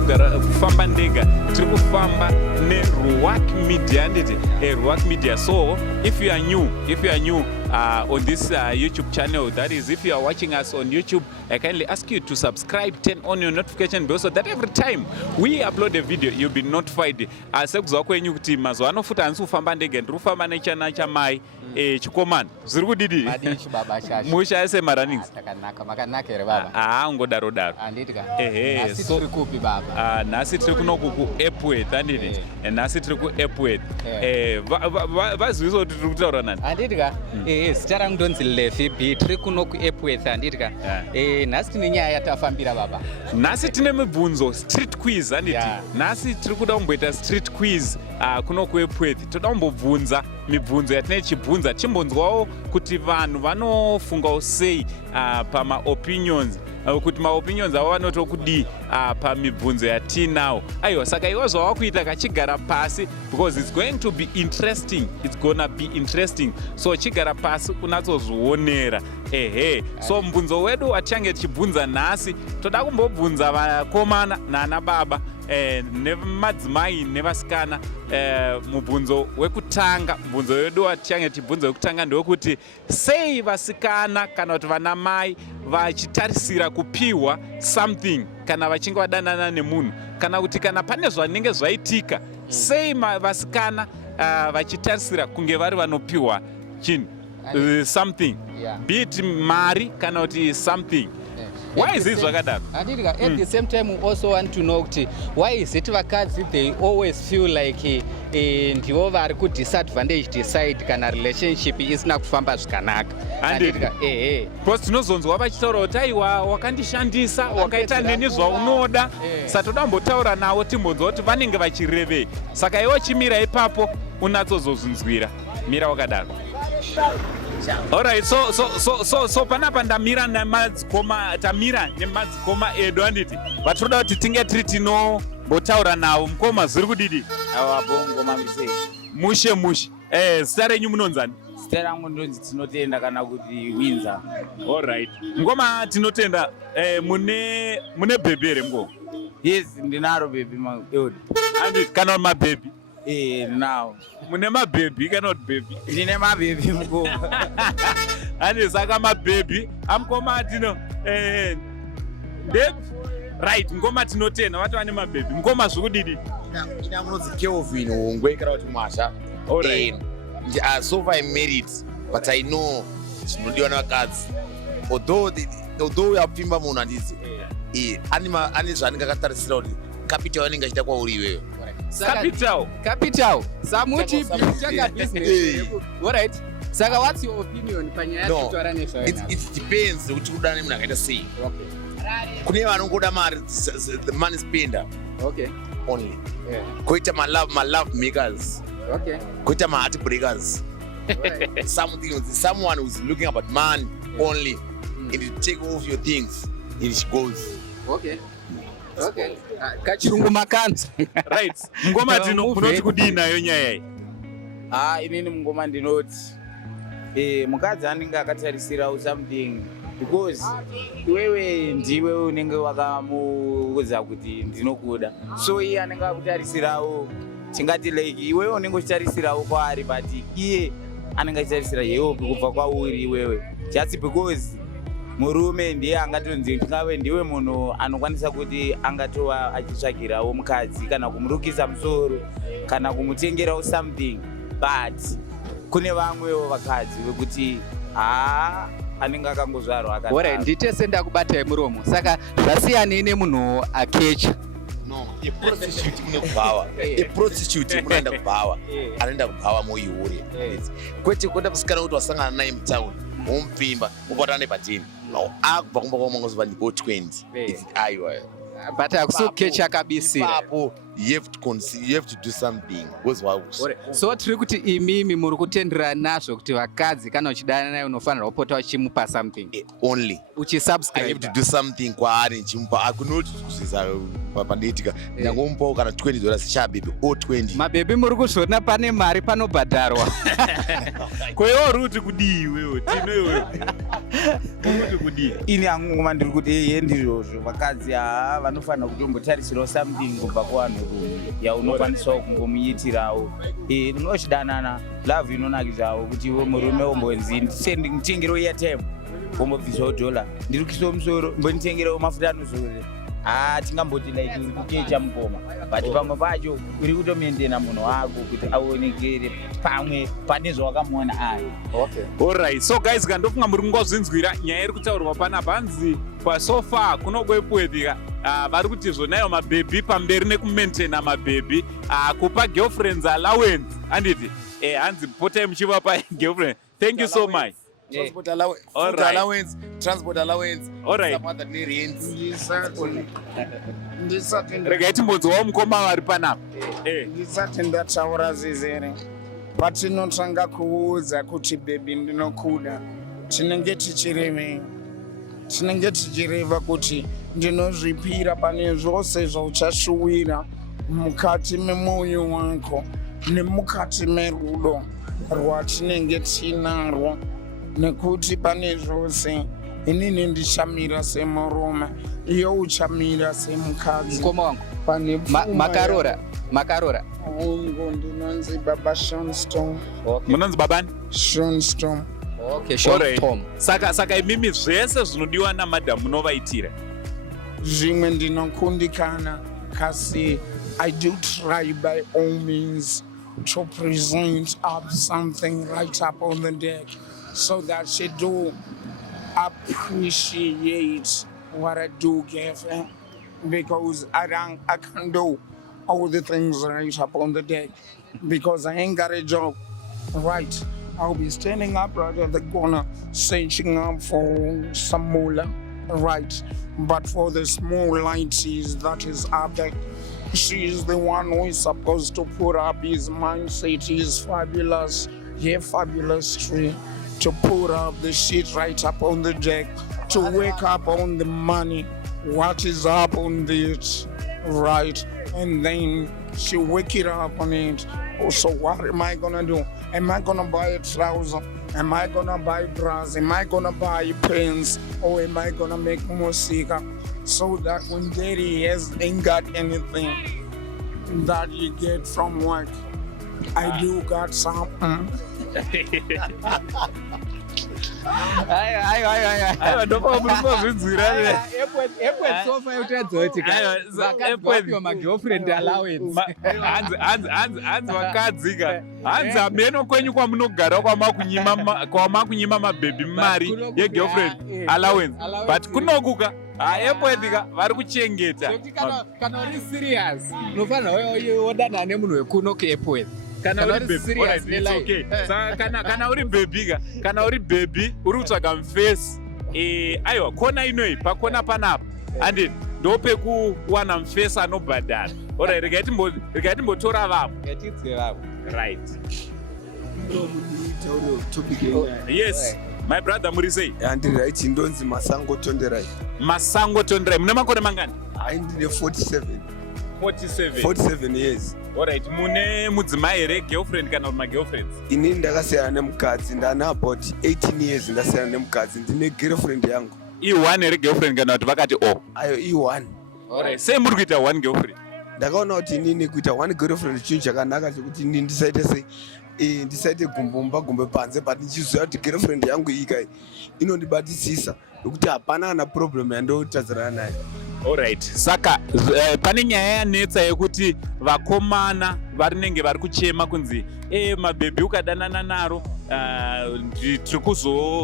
vasikwanisi kufamba ndega, tiri kufamba neRuwak Media handiti Ruwak Media. So if you are new on this YouTube channel, that is if you are watching us on YouTube, I kindly ask you to subscribe, turn on your notification bell so that every time we upload a video you'll be notified. Sekuzwa kwenyu kuti mazuva ano futi handisi kufamba ndege, ndiri kufamba nechana chamai chikomana. Zviri kudidi? Madishi baba shashi. Musha semarannings. Makanaka here baba. Ngodaro daro. Anditika. Nasi tiri kupi baba? Nasi tiri kunoku ku Epworth handiti. Nasi tiri ku Epworth. Vazivisa kuti tiri kutaura nani? Anditika. Zita rangu ndonzi Lefi B, tiri kuno ku Epworth anditika. Nasi tine nyaya yatafambira baba. Nasi tine mibvunzo street quiz handiti. Nasi tiri kuda kumboita street quiz kuno ku Epworth. Toda kumbobvunza mibvunzo yatine chibvunza chimbonzwawo kuti vanhu vanofunga sei pama opinions, kuti maopinions avo vanotokudii pamibvunzo yatinawo. Aiwa, saka iwe zvawava kuita kachigara pasi, because it's going to be interesting, it's gonna be interesting. So chigara pasi unatsozvionera. So mubvunzo wedu watichange tichibvunza nhasi, toda kumbobvunza vakomana nana baba nemadzimai nevasikana. Mubvunzo wekutanga, mubvunzo wedu watichange tichibvunza wekutanga ndewekuti sei vasikana kana kuti vana mai vachitarisira kupiwa something kana vachinge vadanana nemunhu, kana kuti kana pane zvanenge zvaitika sei vasikana vachitarisira kunge vari vanopiwa chinhu something, be it mari kana kuti something. Why is it zvakadaro? At the same time, we also want to know why is it vakadzi they always feel like ndivo vari ku disadvantage decide kana relationship isina kufamba zvakanaka. Because tinozonzwa vachitaura kuti aiwa wakandishandisa, wakaita neni zvaunoda, saka toda kumbotaura navo timbonzwa kuti vanenge vachirevei. Saka iwe chimira ipapo unatsozozvinzwira. Mira wakadaro. Alright, so panapa ndamira nemadzikoma, tamira nemadzikoma edu handiti. Vatoda kuti tinge tiri tinombotaura navo. Mukoma zviri kudidi? Ngoma misei. Mushe. Zita renyu munonzani? Zita rangu ndonzi Tinotenda kana kuti Winza. Alright. Mukoma Tinotenda, mune bhebhi here mukoma? Yes, ndinaro bhebhi maEud. Handiti kana mabhebhi? Ndinawo. Mune mabhebhi kana kuti bhebhi? Ndine mabhebhi mukoma. Handiti saka mabhebhi amukoma Tino right, mukoma Tinotenda vatova nemabhebhi. Mukoma zviri kudidi? Ina munonzi Kelvin Hongwe kana kuti Masha. Alright. So far I'm married, but I know zvinodiwa nevakadzi. Although yapfimba munhu handizi, ane zvaanenge akatarisira kuti capital anenge achida kwauri iwewe. Capital. Samuti chaka business. Alright. Saka what's your opinion panyaya yatotwara nezvayo? It depends kuti kudana nemunhu akaita sei. Kune vanongoda mari, the money spender. Okay. Only. Koita my love makers. Okay. Koita my heart breakers. Someone who's looking about money only. And you take off your things and she goes. Okay. Kachirungu makanza. Right. Mungoma munoti kudii nayo nyaya iyi? Inini mungoma ndinoti mukadzi anenge akatarisirawo something, because iwewe ndiwe unenge wakamuudza kuti ndinokuda. So iye anenge akutarisirawo, tingati like iwewe unenge uchitarisirawo kwaari, but iye anenge achitarisira yehope kubva kwauri iwewe. Just because murume ndiye angatonzi ngawe ndiwe munhu anokwanisa kuti angatova achitsvagirawo mukadzi kana kumurukisa musoro kana kumutengerawo something, but kune vamwewo vakadzi vekuti anenge akangozvarwa akanaka. Ora ndite sendakubatai muromo, saka zvasiyana nemunhu akecha. No, a prostitute munokubhawa. A prostitute munoenda kubhawa. Anoenda kubhawa moiuri. Kwete kwenda kusikana kuti wasangana naye mutown, womupfimba, wopatana nepatini. No, akubva kumba kwamangozova ndipo 20. Aiwa. But akusukecha kabisi. Papo you have to do something. So tiri kuti imimi muri kutenderana nazvo kuti vakadzi kana uchidana naye unofanira kupota uchimupa something. Only. Uchisubscribe. I have to do something kwaari nchimupa. Akunoti kuzvisa padetika. Ndangomupawo kana $20 chabhebhi o 20. Mabhebhi muri kuzviona pane mari panobhadharwa. Kwewo ruti kudii wewe? Tino wewe. Unoti kudii? ini angoma ndiri kuti iye ndizvozvo vakadzi vanofanira kutombotarisirawo something kubva kuvanhurume yaunokwaniswawo kungomuitirawo unochidanana love inonakisawo kuti iwe murume umbonzi nditengerewo airtime wombobvisawo dhola ndiri kuisawo musoro mbonditengerewo mafuta anozore tingamboti like uri kukecha mukoma but pamwe pacho uri kutomendena munhu wako kuti aonekere pamwe pane zvawakamuona ari. Alright, so guys, kandofunga muri kungozvinzwira nyaya iri kutaurwa panapa hanzi pasofa kuno kwepwethika vari kuti zvonayo mabhebhi pamberi nekumaintaina mabhebhi kupa girlfriends allowance handiti hanzi potai muchivapa girlfriend. Thank you so much. Transport allowance, food allowance, transport allowance, some other rents. Regai timbonzwawo mukoma vari panapa. Ndisati ndataura zizere patinotanga kuudza kuti bebi ndinokuda tinenge tichireva kuti ndinozvipira pane zvose zvauchashuwira mukati memwoyo wako nemukati merudo rwatinenge tinarwo nekuti pane zvose inini ndichamira semurume iye uchamira semukadzi. Mukoma wangu pane makarora ungo ndinonzi baba Shonstorm. Munonzi babani? Shonstorm. Okay, Shonstorm. Saka imimi zvese zvinodiwa namadhamu munovaitira? Zvimwe ndinokundikana kasi I do try by all means to present up something right up on the deck so that she do appreciate what I do give her, because I can do all the things right up on the deck because I ain't got a job. Right, I'll be standing up right at the corner searching up for some moolah. Right, but for the small lighties that is up there, she's the one who is supposed to put up his mindset, his fabulous, fabulous tree, to put up the shit right up on the deck, to wake up on the money, what is up on it, right, and then she wake it up on it. So what am I gonna do? Am I gonna buy a trouser? Am I gonna buy bras? Am I gonna buy pants? Or am I gonna make musica so that when daddy ain't got anything that you get from work, I do got something. Aiwa ndopa muri kuzvinzwira Epworth sofa yotadzoti vakadzi magirlfriend allowance. hanzi vakadzika hanzi hameno kwenyu kwamunogara kwamakunyima mabhebhi mari yegirlfriend allowance, but kunokuka Epworthika vari kuchengeta. Kana uri serious unofanira wodana nemunhu wekuno kuEpworth. Kana uri serious okay. Kana uri bebika, kana uri bebi uri kutsvaga mufesi aiwa kona inoi pakona panapa andi ndopekuwana mufesi anobhadhara. Alright, regai timbotora vavo. Right. Yes, my brother muri sei? Andiri right, ndonzi Masango Tonderai. Masango Tonderai. Mune makore mangani? Ndine 47. 47 years. Alright, mune mudzimai here girlfriend kana uri magirlfriends? Inini ndakasiyana nemukadzi, ndana about 18 years ndasiyana nemukadzi, ndine girlfriend yangu. I1 here girlfriend kana kuti vakati ayo I1. Alright, sei muri kuita 1 girlfriend? Ndakaona kuti inini kuita 1 girlfriend chinhu chakanaka chekuti inini ndisaite gumbe panze, but ndichiziva kuti girlfriend yangu ika inondibatisisa nokuti hapana ana problem yandotadzirana nayo. Alright, saka pane nyaya yanetsa yekuti vakomana varinenge vari kuchema kunzi mabhebhi ukadanana naro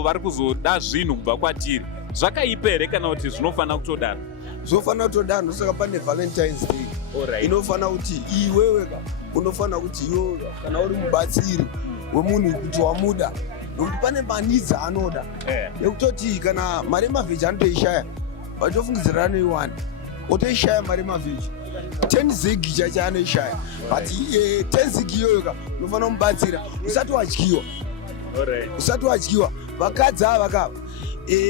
vari kuzoda zvinhu kubva kwatiri. Zvakaipa here kana kuti zvinofanira kutodaro? Zvofanira kutodaro, saka pane Valentine's Day. Alright. Inofanira kuti iweweka unofanira kuti iwe kana uri mubatsiri wemunhu kuti wamuda nokuti pane manidzi anoda nekutoti kana mari mavheji anotoishaya vatofungidzirana noiwana otoishaya mari mavheji 10 zigi chacho anoishaya, but 10 zigi iyoyoka unofanira kumubatsira usati wadyiwa. Vakadzi ava kava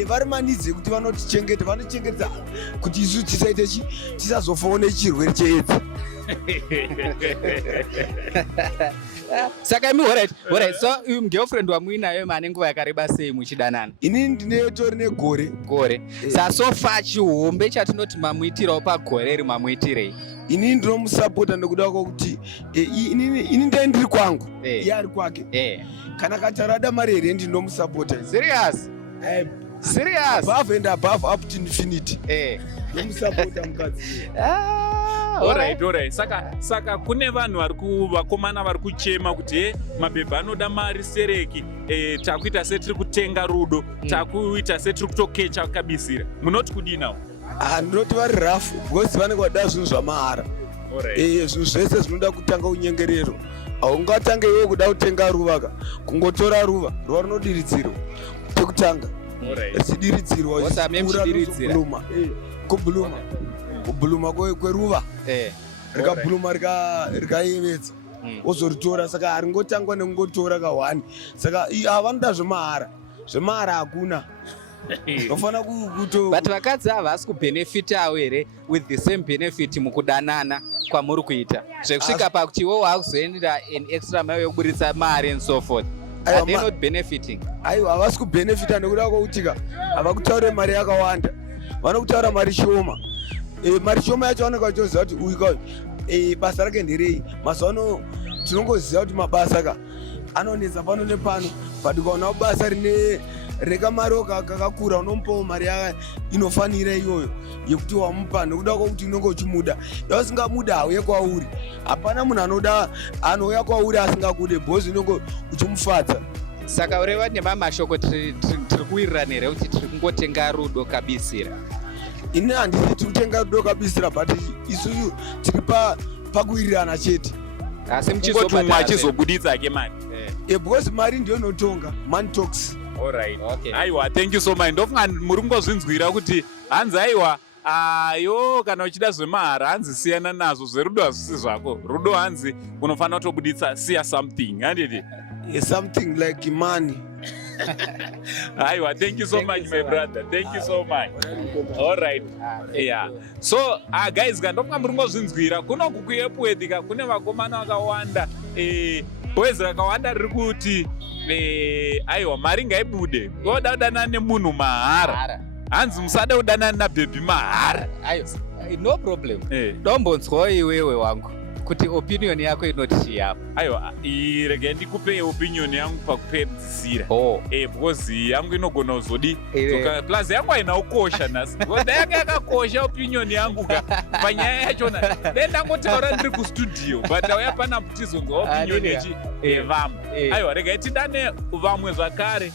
vari manidzi ekuti vanochengetedza kuti isu tisazofawo nechirwere cheedzi. Saka imi alright. So girlfriend wamuinayo mane nguva yakareba sei muchidanana? Inini ndinetori negore. Gore. So far chihombe chatinoti mamuitirawo pagore iri mamuitirei? Inini ndinomusapota nekuda kwokuti inini ndiye ndiri kwangu iye ari kwake. Kana katarada mari yerendi ndinomusapota. Serious? Above and above up to infinity. Ndomusapota mukadzi. Alright. Saka kune vanhu vakomana vari kuchema kuti mabhebha anoda mari sereki, takuita setiri kutenga rudo, takuita setiri kutokecha kabisira. Munoti kudinawo? Ndinoti vari rafu because vanenge vada zvinhu zvamahara. Zvinhu zvese zvinoda kutanga unyengerero. Haungatange iwe kuda kutenga ruva ka, kungotora ruva rinodiridzirwa pekutanga. Richidiridzirwa kubhuluma kweruva rikabhuluma rikayevedza wozoritora. Saka haringotangwa nekungotora ka1. Saka havanoda zvemahara hakuna. But vakadzi havasi kubhenefitawo here with the same benefit mukudanana kwamuri kuita zvekusvika pakuti iwo waakuzoenda an extra mile yokuburitsa mari and so forth. Are they not benefiting? Aiwa, havasi kubhenefita nekuda kwekutika hava kutaura mari yakawanda, vanokutaura mari shoma. Mari shoma yacho vanenge vachiziva kuti uyu kauyu basa rake nderei. Mazuva tinongoziva kuti mabasa ka anonetsa pano nepano, but ukaona basa rine rekamari kakakura unomupawo mari inofanira iyoyo yekuti wamupa nekuda kwokuti unenge uchimuda. Usingamuda hauye kwauri. Hapana munhu anouya kwauri asingakude bhozi unenge uchimufadza. Saka ureva nemamashoko tiri kuwirirana here kuti tiri kungotenga rudo kabisira? Ini handisi tiri kutenga rudo kabisira, but isusu tiri pakuwirirana chete. Asi mumwe achizobuditsa ke mari. Because mari ndiyo inotonga, man talks. Alright. Aiwa, thank you so much. Ndofunga muri kungozvinzwira kuti hanzi aiwa ayo kana uchida zvemahara hanzi siyana nazvo, zverudo hazvisi zvako. Rudo hanzi unofanira kutobuditsa siya something, handiti? Something like money. Aiwa, thank you so much my brother. Thank you so much. Alright. Yeah. So guys, ndofunga muri kungozvinzwira kunoku kuEpworth ka kune vakomana vakawanda, boys rakawanda riri kuti aiwa mari ngaibude. Woda kudanana nemunhu mahara. Hanzi musada kudanana nabhebhi mahara. No problem. Dombonzwawo iwewe wangu kuti opinion yako inoti yapo. Aiwa, rege ndikupe opinion yangu pakupedzisira. Because yangu inogona kuzodi. Plus yangu haina ukosha nasi. Because yangu yakakosha opinion yangu ka panyaya yachona. Ndangotaura ndiri kustudio, but auya pana mutizonzwa opinion yevamwe. Aiwa, rege tidane vamwe zvakare.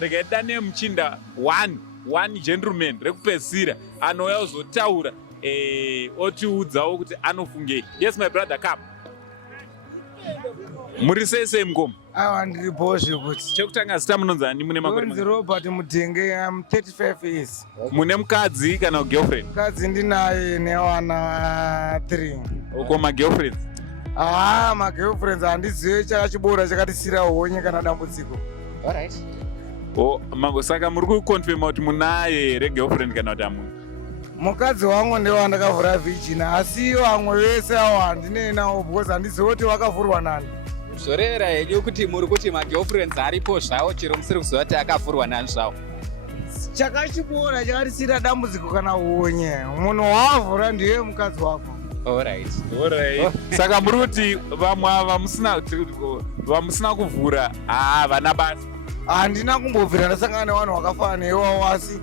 Rege tidane muchinda one gentleman rekupedzisira anouya kuzotaura otiudzawo kuti anofungei. Yes my brother, come. Muri sei mukoma? Aiwa, ndiripo zvekuti. Chekutanga zita munonzani? Mune makore mangu? Robert Mudenge, I'm 35 years. Mune mukadzi kana girlfriend? Mukadzi ndinaye nevana 3. Uko magirlfriends? Magirlfriends handizive chakachiboora chakatisira honye kana dambudziko. Alright. Saka muri kuconfirma kuti munaye here girlfriend kana kuti hamuna? Mukadzi wangu ndewandakavhura virgin, asi vamwe vese avo handinei navo because handizivi kuti vakavhurwa nani. Zorevera henyu kuti muri kuti magirlfriends aripo zvavo chero musiri kuziva kuti akavhurwa nani zvavo? Chakachiboora chakatisira dambudziko kana honye. Munhu wavhura ndiye mukadzi wako. Alright. Saka muri kuti vamwe ava vamusina kuvhura vana basa? Handina kumbobvira ndasangana nevanhu vakafana neiwawo, asi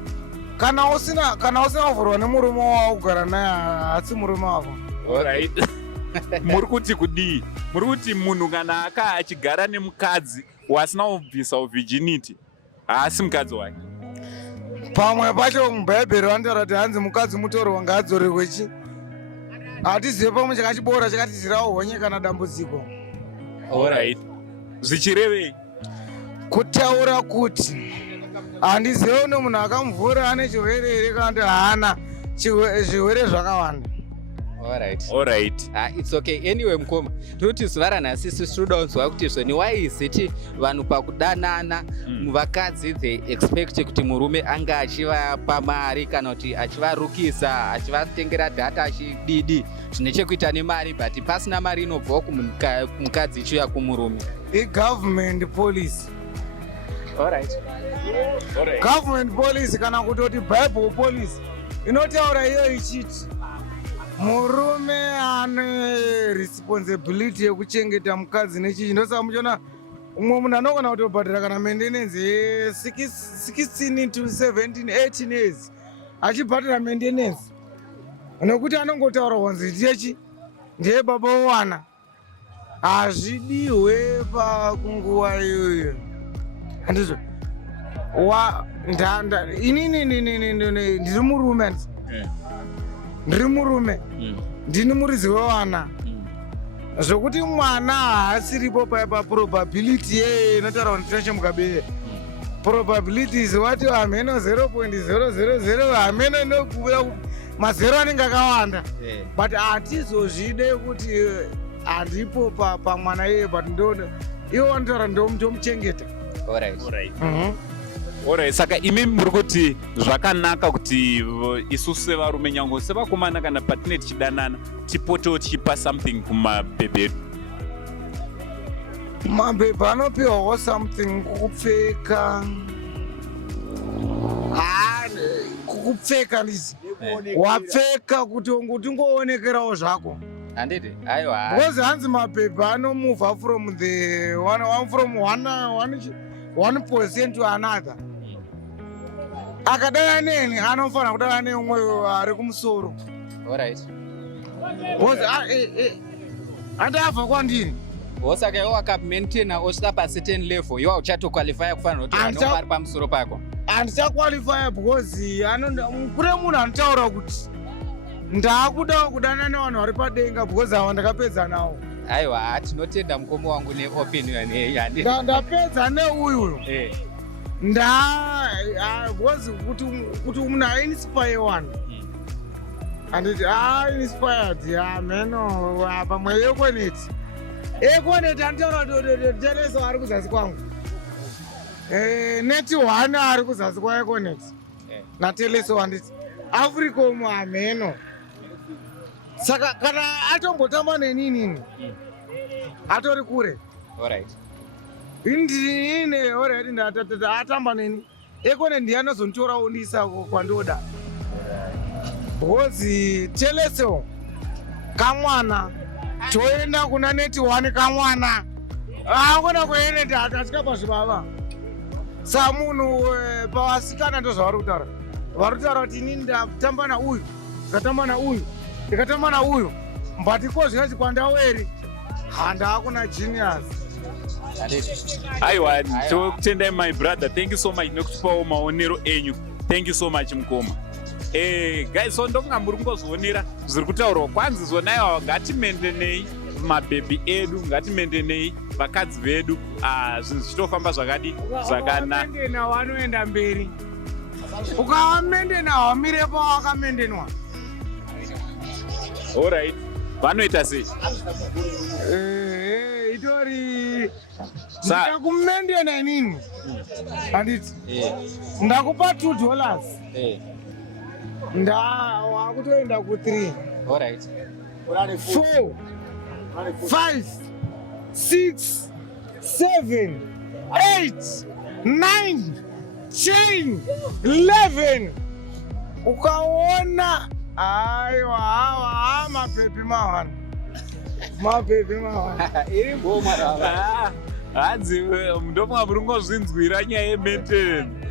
kana usina kuvhurwa nemurume waugara naye hatsi murume wako. Alright. Muri kuti kudii? Muri kuti munhu kana achigara nemukadzi wasina kubvisa virginity haasi mukadzi wake? Pamwe pacho mubhaibheri vanotaura kuti hanzi mukadzi mutorwa ngaadzorerwe chi. Hatizive pamwe chakachiboora chakatizirawo honye kana dambudziko. Alright. Zvichirevei? Kutaura kuti handizive une munhu akamuvhura ane chirwere here kana kuti haana zvirwere zvakawanda. Alright. It's okay. Anyway, mukoma. Tuti zuva ranhasi isusu tinoda kunzwa kuti zvoni why is it vanhu pakudanana vakadzi they expect kuti murume anga achivapa mari kana kuti achivarukisa, achivatengera dhata, achididi zvine chekuita nemari, but pasina mari inobvawo kumukadzi ichiuya kumurume. I-government policy. Alright. Government policy kana kutoti Bible policy inotaura iyo ichiti murume ane responsibility yekuchengeta mukadzi nechichi. Ndosa muchiona umwe munhu anogona kutobhadhara kana maintenance 16 to 17 18 years achibhadhara maintenance nekuti anongotaura kunzi ndiyechi ndiye baba wowana. Hazvidiwe pakunguva iyoyo. Handizvo inini ndiri murume, ndini muridzi wewana, zvokuti mwana haasiripo paya probability yeye inotaura kuti tinochemukabe probability is what hameno 0.000 hameno inokuva mazero anenge akawanda, but hatizozvide kuti handipo pamwana yeye, but iwo vanotaura ndomuchengeta. Alright, saka imi muri kuti zvakanaka kuti isusu sevarume nyange sevakomana kana patine tichidanana tipotewo tichipa something kumabhebhe edu. Mabhebhe anopiwawo something, kukupfeka. Kukupfeka ndizi wapfeka kuti ungoonekerawo zvako. Handiti? Aiwa. Because hanzi mabhebhe anomove from the one percent to another. Akadana neni anofanira kudana neumwe ari kumusoro. Alright. Because andabva kwandini. Osaka iwo wakamaintaina osvika pacertain level iwo uchatoqualifya kufanira kuti vanhu vari pamusoro pako. Handichaqualifya because kune munhu anotaura kuti ndakuda kudana nevanhu vari padenga because ava ndakapedza nawo. Aiwa, tinotenda mukoma wangu neopinion yeyi. Ndapedza neuyu. Because kuti munhu ainspire one. Anditi inspired meno pamwe ekoneti. Ekoneti anotaura kuti Tereso ari kuzasi kwangu. Neti 1 ari kuzasi kwaekoneti. Nateleso handiti. Africom ameno. Saka kana atombotamba nenini atori kure. Alright. Indine already atamba neni. Ekone ndiye anozontorawo ndisa kwandoda. Bozi Teleso kamwana toenda kuna neti 1 kamwana. Akona kuenda atasvika pazvibaba. Sa munhu pawasikana ndozvavari kutaura. Vari kutaura kuti inini ndatamba nauyu, ndatamba nauyu. Ndikatamba nauyu, mbatiko zvinozi kwandaweri, handakuna genius. Aiwa, tokutendai my brother. Thank you so much nekutupawo maonero enyu. Thank you so much mukoma. Guys, so ndonga muri kungozvionera zviri kutaurwa kwanzi zvonaiwa ngatimendenei mabhebhi edu, ngatimendenei vakadzi vedu, zvinhu zvichitofamba zvakanaka. Ukavamendenwa vanoenda mberi. Ukavamendenwa wamirepo wakamendenwa. Alright. Vanoita sei? Itori ndikakumendena nini? Handiti? Ndakupa $2. Wakutoenda ku3. Alright. 4 5 6 7 8 9 10 11 ukaona aiwa mabhebhi mawana Iri ngoma hanzi ndofunga muri kungozvinzwira nyaya yementenance.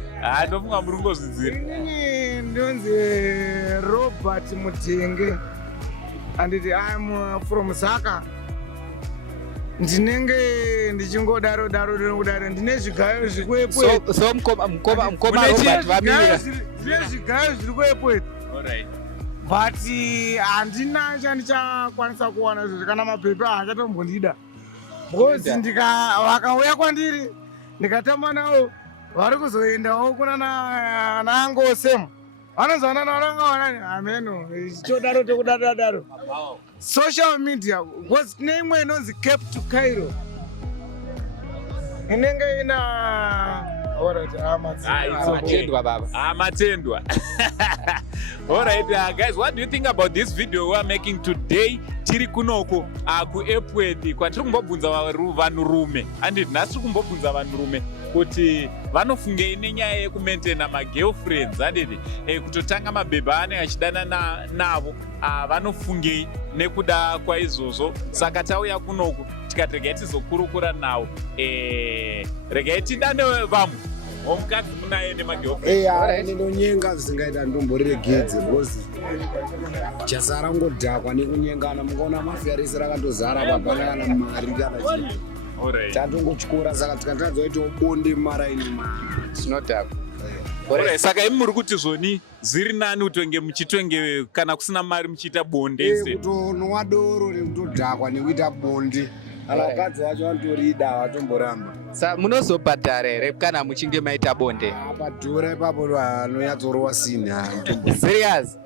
Ndofunga muri kungozvinzwira. Inini ndonzi Robert Mutenge anditi I'm from Saka. Ndinenge ndichingodaro ndine zvigayo zviri kuEpworth. So mukoma Robert vamirira. Ndine zvigayo zviri kuEpworth. Alright. But handina chandichakwanisa kuwana izvozvo kana mabhebhe haachatombondida. Because vakauya kwandiri ndikatamba navo vari kuzoendawo kuna naangosem Anozana narangawana ameno. Chodaro tokudadaro. Social media was name inonzi Cape to Cairo. Inenge ina matendwa baba. Matendwa. All right, guys, what do you think about this video we are making today? Tiri kunoko ku Epworth kwatiri kumbobvunza vanhurume anditi nhasi tiri kumbobvunza vanhurume kuti vanofungei nenyaya yekumaintaina magirlfriends anditi kutotanga mabhebha anenge achidana navo vanofungei nekuda kwaizvozvo. Saka tauya kunoku tikati regai tizokurukura nawo, regai tidane vamwe omukadzi munaye nemagirlfriends. Ndinonyenga zvisingaita ndomboregedze because chazara ngodhakwa nekunyengana. Mukaona mafiyarisi rakatozara papana kana mari kana chii tatongotyora. Saka tikatadza kuti ubonde maraini tinodhakwa. Saka imi muri kuti zvoni zviri nani kutonge muchitonge kana kusina mari muchiita bonde kutonwa doro nekutodhakwa nekuita bonde. Kana vakadzi vacho vanotorida vatomboramba. Sa munozobhadhara here kana muchinge maita bonde? Padhura ipapo vanonyatsorova sini. Serious?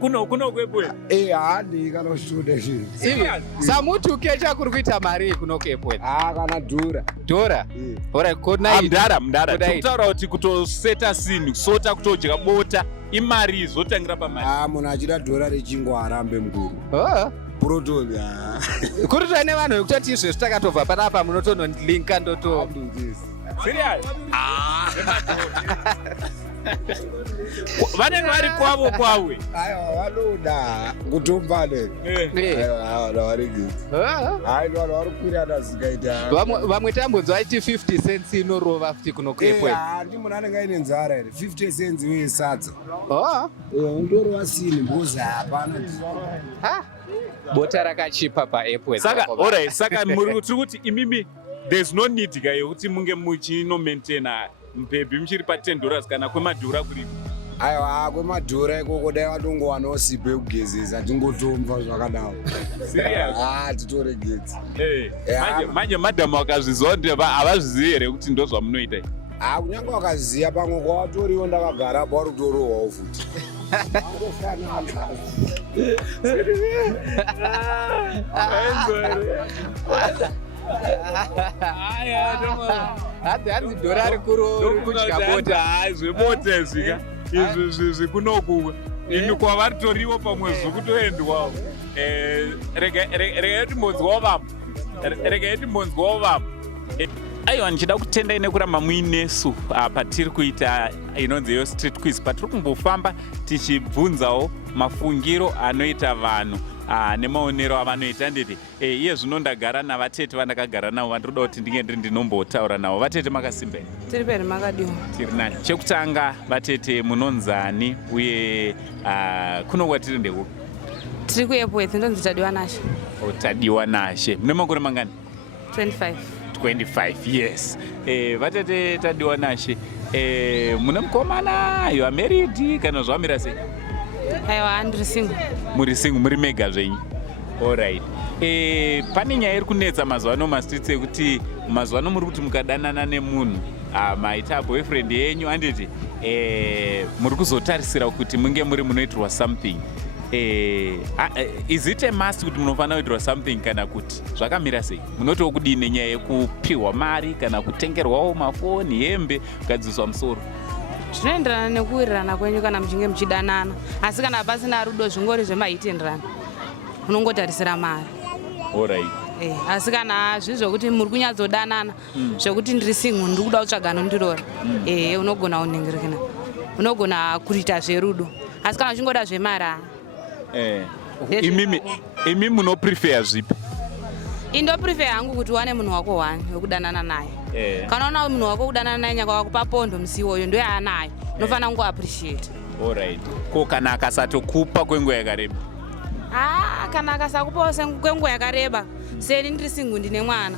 kuno kwepwe handi kana ushuda zvinhu. Samuti ukecha kuri kuita mari kuno kwepwe? Kana dhura. Dhura? mudara tikutaura kuti kutoseta sini kusota kutodya bota imari izotangira pamari. Munhu achida dhora rechingo harambe mukuru. Protoni kuri toine vanhu vekutoti izvezvi takatobva panapa munotonolinka ndoto. Vanenge vari kwavo kwawe. Aiwa vanoda kutombane. Vanhu vari kukwirana zvingaita. Vamwe tambonzwa aiti 50 cents inorova futi kuno kwepwe. Handi munhu anenge aine nzara here 50 cents uye sadza. Undorova sini mbuzi hapana. Bota rakachipa paEpworth. Saka muri kuti imimi there's no need ka yekuti munge muchino maintaina mpebhi muchiri pa $10 kana kwemadhura kuri. Aiwa kwemadhura ikoko dai vatongowanawo sipo yekugezesa tingotomva zvakadaro. Titoregedza. Manje madhamu akazviziva kuti havazvizivi here kuti ndo zvamunoita? Kunyange wakaziya pamwe kwavatoriwo ndakagara pa rutorohwawo futi. Hanzi dhora rikudya bota. Zvebota zvika izvi kunoku imi kwavaritoriwo pamwe zvikutoendwawo. Regai timbonzwawo vamwe. Aiwa, ndichida kutendai nekuramba muinesu patiri kuita inonzi yo street quiz, patiri kumbofamba tichibvunzawo mafungiro anoita vanhu nemaonero avanoita. Nditi iye zvino ndagara navatete vandakagara navo vandiroda kuti ndinge ndinombotaura navo. Vatete makasimba here? Tiri peri makadiwa. Tiri nani. Chekutanga vatete munonzani uye kuno kwatiri ndekupi? Tiri kuEpworth, ndonzi Tadiwa Nashe. Tadiwa Nashe. Mune makore mangani? 25, yes. Vatete Tadiwa Nashe, mune mukomana, you are married kana zvamira sei? Aiwa, ndiri single. Muri single, muri mega zvenyu. All right. Pane nyaya iri kunetsa mazuva mastreets ekuti mazuva muri kuti mukadanana nemunhu maita boyfriend yenyu anditi muri kuzotarisira kuti munge muri munoitirwa something. Is it a must kuti munofanira kuitirwa something kana kuti zvakamira sei? Munotiwo kudii nenyaya yekupiwa mari kana kutengerwawo mafoni, hembe, kugadziswa musoro? Zvinoenderana nekuwirirana kwenyu kana muchinge muchidanana. Asi kana pasina rudo zvingori zvemahitenderana, unongotarisira mari. Alright. Asi kana zviri zvokuti muri kunyatsodanana zvokuti ndiri single ndiri kuda kutsvaga anondiroora, unogona kunyengerekana, unogona kuita zverudo. Asi kana uchingoda zvemari imi munoprefer zvipi? Indoprefer hangu kuti wane munhu wako wani wekudanana naye. Kana unawo munhu wako kudanana naye nyaka wakupa pondo musi iwoyo ndo yaanayo, unofanira kungoappreciate. Alright. Ko kana akasatokupa kwenguva yakareba? Kana akasakupawo kwenguva yakareba, seni ndiri single ndine mwana,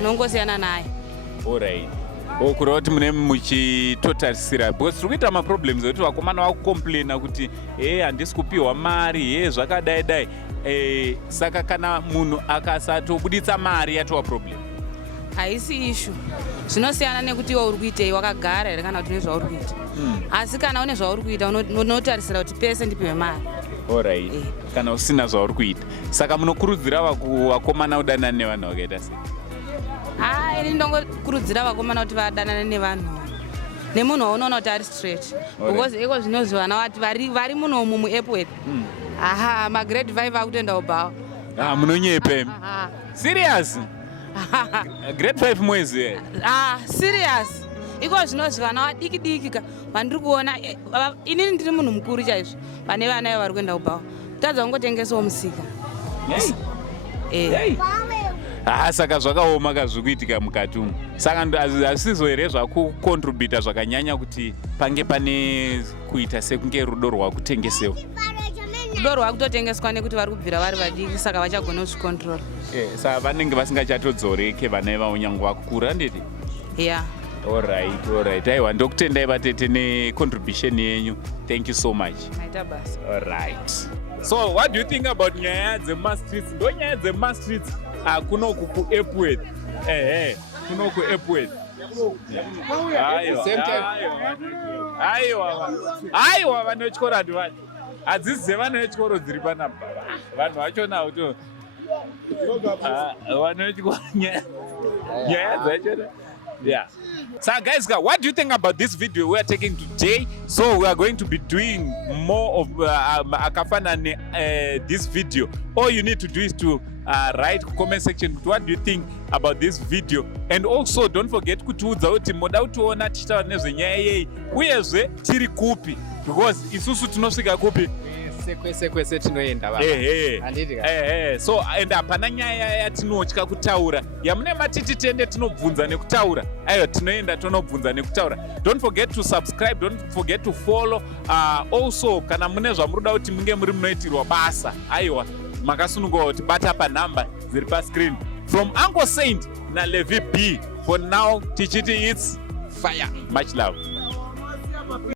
unongosiyana naye. Alright. Kureva kuti mune muchitotarisira because tiri kuita maproblems ekuti vakomana vakucomplaina kuti handisi kupiwa mari, zvakadai dai. Saka kana munhu akasatobuditsa mari yatova problem. haisi ishu zvinosiyana nekuti iwe uri kuitei wakagara here kana kuti une zvauri kuita asi kana une zvauri kuita unotarisira kuti pese ndipiwe mari. Alright. Kana usina zvauri kuita saka munokurudzira vakomana kudanana nevanhu vakaita sei? Ini ndongokurudzira vakomana kuti vadanane nevanhu nemunhu waunoona kuti ari straight because iko zvinozvi vana vati vari munomu muEpworth magrade 5 akutoenda kubhawa. Munonyepa serious? Grade 5 mwezi serious iko zvinozvi vana vadiki diki ka vandiri kuona inini ndiri munhu mukuru chaizvo pane vana ivo vari kuenda kubhawa tadza kungotengesawo musika. Saka zvakaoma kazvikuitika mukati umu saka hazisizo here zvakukontributa zvakanyanya kuti pange pane kuita sekunge rudo rwakutengesewa? Rudo rwakutotengeswa nekuti vari kubvira vari vadiki saka vachagona kuzvicontrol. Saka vanenge vasingachatodzoreke vana ivavo nyange vakukura nditi? Alright. Aiwa ndokutendai vatete necontribution yenyu. Thank you so much. Maita basa. Alright. So what do you think about nyaya dzemastreets? Ndo nyaya dzemastreets kunoku kuEpworth. Kunoku Epworth. Aiwa vanotyora ndivani. Hadzisi dzevana vechikoro dziri panapa. Vanhu vachona kuti vanotyora nyaya dzachona. Yeah. So guys, what do you think about this video we are taking today? So we are going to be doing more of akafana this video. All you need to do is to write comment section what do you think about this video, and also don't forget kutiudza kuti moda kutiona tichitaura nezvenyaya yei uyezve tiri kupi because isusu tinosvika kupi kwese tinoenda so and hapana nyaya yatinotya kutaura yamune matiti tende tinobvunza nekutaura aiwa tinoenda tonobvunza nekutaura. Don't forget to subscribe, don't forget to follow. Also kana mune zvamunoda kuti munge muri munoitirwa basa aiwa makasununguka kuti bata panhamba dziri pascreen. From Uncle Saint na Levi B, for now tichiti it's fire. Much love.